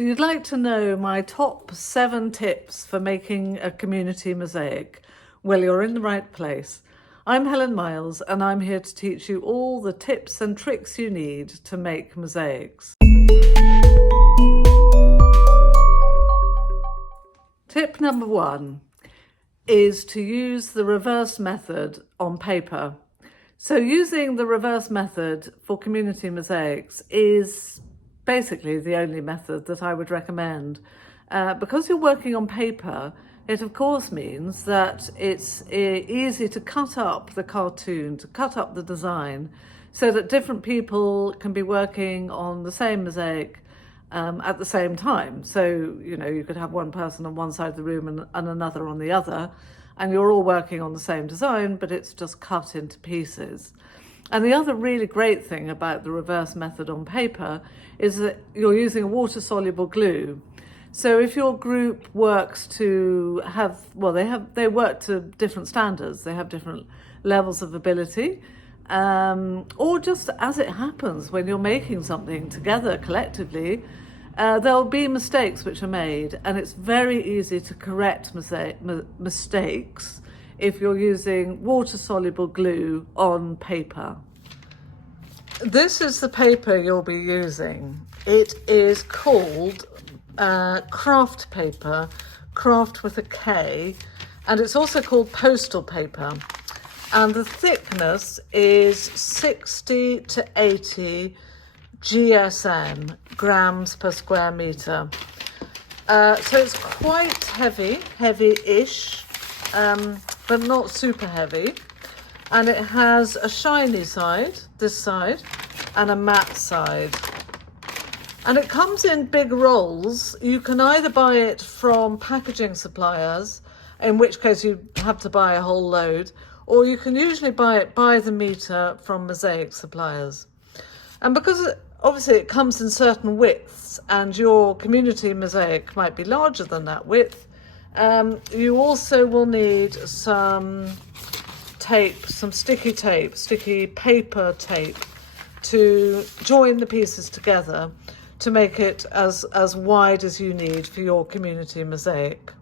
So you'd like to know my top 7 tips for making a community mosaic? Well, you're in the right place. I'm Helen Miles and I'm here to teach you all the tips and tricks you need to make mosaics. Tip number 1 is to use the reverse method on paper. So using the reverse method for community mosaics is basically the only method that I would recommend. Because you're working on paper, it of course means that it's easy to cut up the cartoon, to cut up the design, so that different people can be working on the same mosaic at the same time. So, you know, you could have one person on one side of the room and another on the other, and you're all working on the same design, but it's just cut into pieces. And the other really great thing about the reverse method on paper is that you're using a water-soluble glue. So if your group works to have, well, they work to different standards, they have different levels of ability, or just as it happens when you're making something together collectively, there'll be mistakes which are made, and it's very easy to correct mistakes if you're using water-soluble glue on paper. This is the paper you'll be using. It is called craft paper, craft with a K, and it's also called postal paper. And the thickness is 60 to 80 GSM, grams per square metre. So it's quite heavy-ish, but not super heavy. And it has a shiny side, this side, and a matte side. And it comes in big rolls. You can either buy it from packaging suppliers, in which case you have to buy a whole load, or you can usually buy it by the metre from Mosaic suppliers. And because obviously it comes in certain widths, and your community mosaic might be larger than that width, you also will need some tape, some sticky paper tape to join the pieces together to make it as wide as you need for your community mosaic.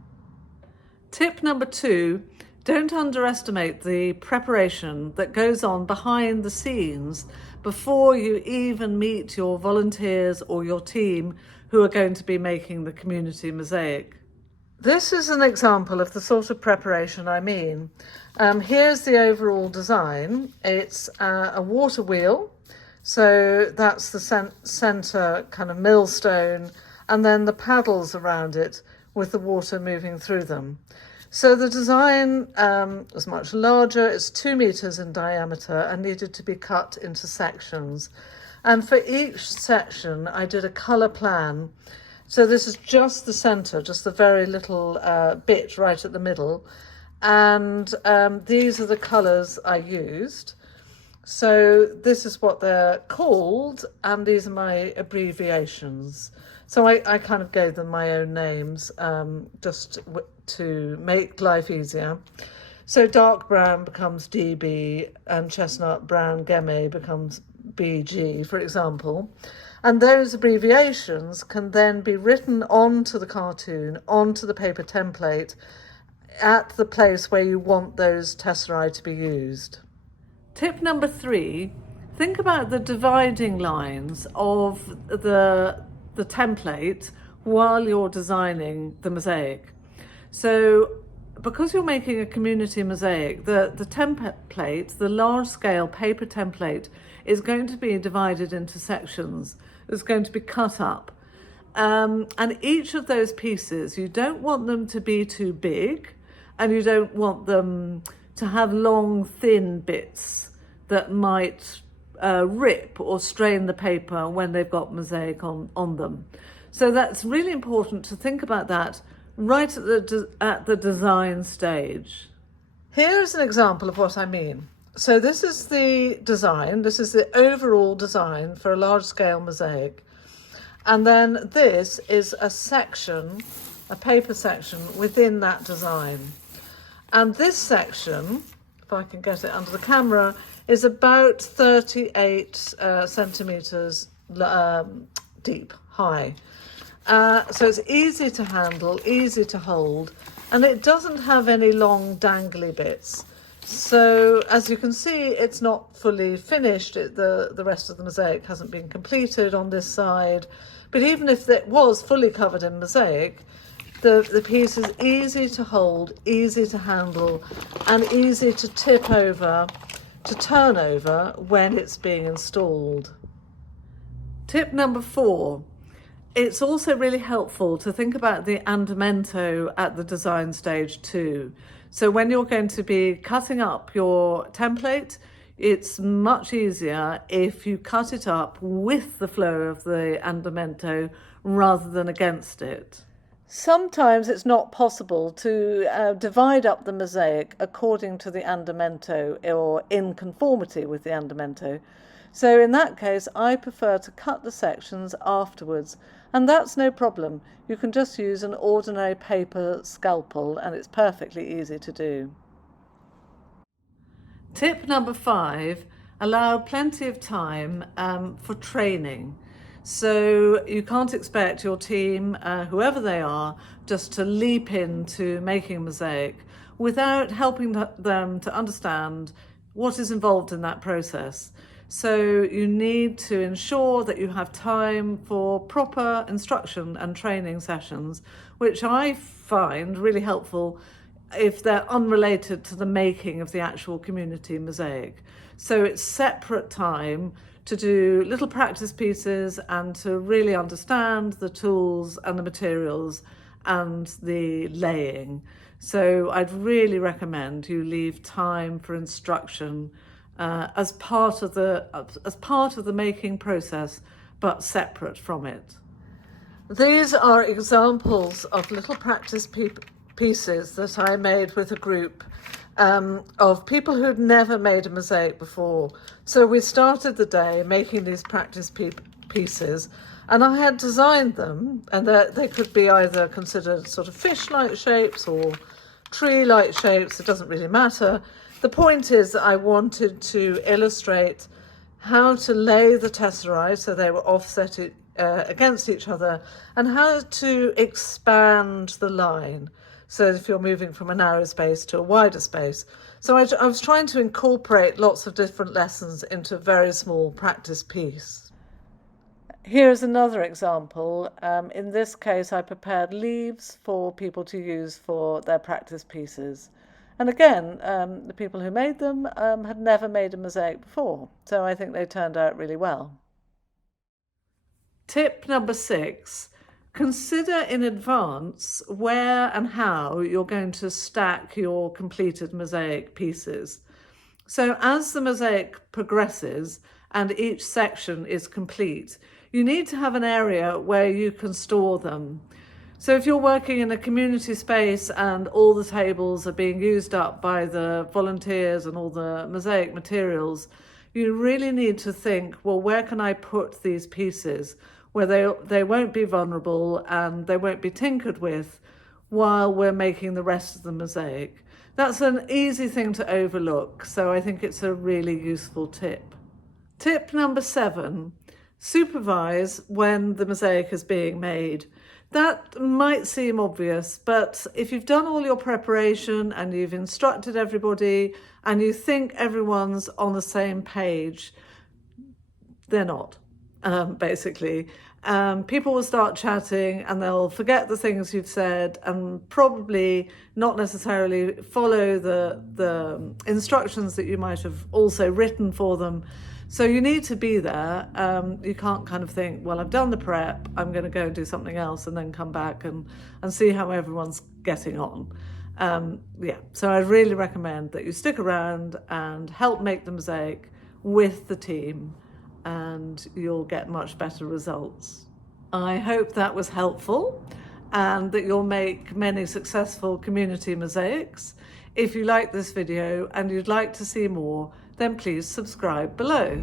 Tip number 2, don't underestimate the preparation that goes on behind the scenes before you even meet your volunteers or your team who are going to be making the community mosaic. This is an example of the sort of preparation I mean. Here's the overall design. It's a water wheel, so that's the centre kind of millstone, and then the paddles around it with the water moving through them. So the design is much larger. It's 2 meters in diameter and needed to be cut into sections. And for each section, I did a colour plan. So this is just the centre, just the very little bit right at the middle. And these are the colours I used. So this is what they're called, and these are my abbreviations. So I kind of gave them my own names just to make life easier. So dark brown becomes DB, and chestnut brown gemme becomes BG, for example. And those abbreviations can then be written onto the cartoon, onto the paper template, at the place where you want those tesserae to be used. Tip number 3, think about the dividing lines of the template while you're designing the mosaic. So because you're making a community mosaic, the template, the large scale paper template, is going to be divided into sections. It's going to be cut up. And each of those pieces, you don't want them to be too big, and you don't want them to have long, thin bits that might rip or strain the paper when they've got mosaic on them. So that's really important to think about that right at the design stage. Here's an example of what I mean. So this is the design, this is the overall design for a large-scale mosaic. And then this is a section, a paper section within that design. And this section, if I can get it under the camera, is about 38 centimetres deep, high. So it's easy to handle, easy to hold, and it doesn't have any long dangly bits. So as you can see, it's not fully finished. The rest of the mosaic hasn't been completed on this side. But even if it was fully covered in mosaic, the piece is easy to hold, easy to handle, and easy to tip over, to turn over when it's being installed. Tip number 4. It's also really helpful to think about the andamento at the design stage too. So when you're going to be cutting up your template, it's much easier if you cut it up with the flow of the andamento rather than against it. Sometimes it's not possible to divide up the mosaic according to the andamento or in conformity with the andamento. So in that case, I prefer to cut the sections afterwards, and that's no problem. You can just use an ordinary paper scalpel and it's perfectly easy to do. Tip number 5, allow plenty of time for training. So you can't expect your team, whoever they are, just to leap into making a mosaic without helping them to understand what is involved in that process. So you need to ensure that you have time for proper instruction and training sessions, which I find really helpful if they're unrelated to the making of the actual community mosaic. So it's separate time to do little practice pieces and to really understand the tools and the materials and the laying. So I'd really recommend you leave time for instruction as part of the making process, but separate from it. These are examples of little practice pieces that I made with a group of people who'd never made a mosaic before. So we started the day making these practice pieces, and I had designed them, and they could be either considered sort of fish-like shapes or tree-like shapes. It doesn't really matter. The point is that I wanted to illustrate how to lay the tesserae so they were offset against each other, and how to expand the line. So if you're moving from a narrow space to a wider space. So I was trying to incorporate lots of different lessons into a very small practice piece. Here's another example. In this case, I prepared leaves for people to use for their practice pieces. And again, the people who made them had never made a mosaic before, so I think they turned out really well. Tip number 6, consider in advance where and how you're going to stack your completed mosaic pieces. So as the mosaic progresses and each section is complete, you need to have an area where you can store them. So if you're working in a community space and all the tables are being used up by the volunteers and all the mosaic materials, you really need to think, well, where can I put these pieces where they won't be vulnerable and they won't be tinkered with while we're making the rest of the mosaic. That's an easy thing to overlook, so I think it's a really useful tip. Tip number 7, supervise when the mosaic is being made. That might seem obvious, but if you've done all your preparation and you've instructed everybody and you think everyone's on the same page, they're not, basically. People will start chatting and they'll forget the things you've said and probably not necessarily follow the instructions that you might have also written for them. So you need to be there. You can't kind of think, well, I've done the prep, I'm going to go and do something else and then come back and see how everyone's getting on. So I really recommend that you stick around and help make the mosaic with the team, and you'll get much better results. I hope that was helpful and that you'll make many successful community mosaics. If you like this video and you'd like to see more, then please subscribe below.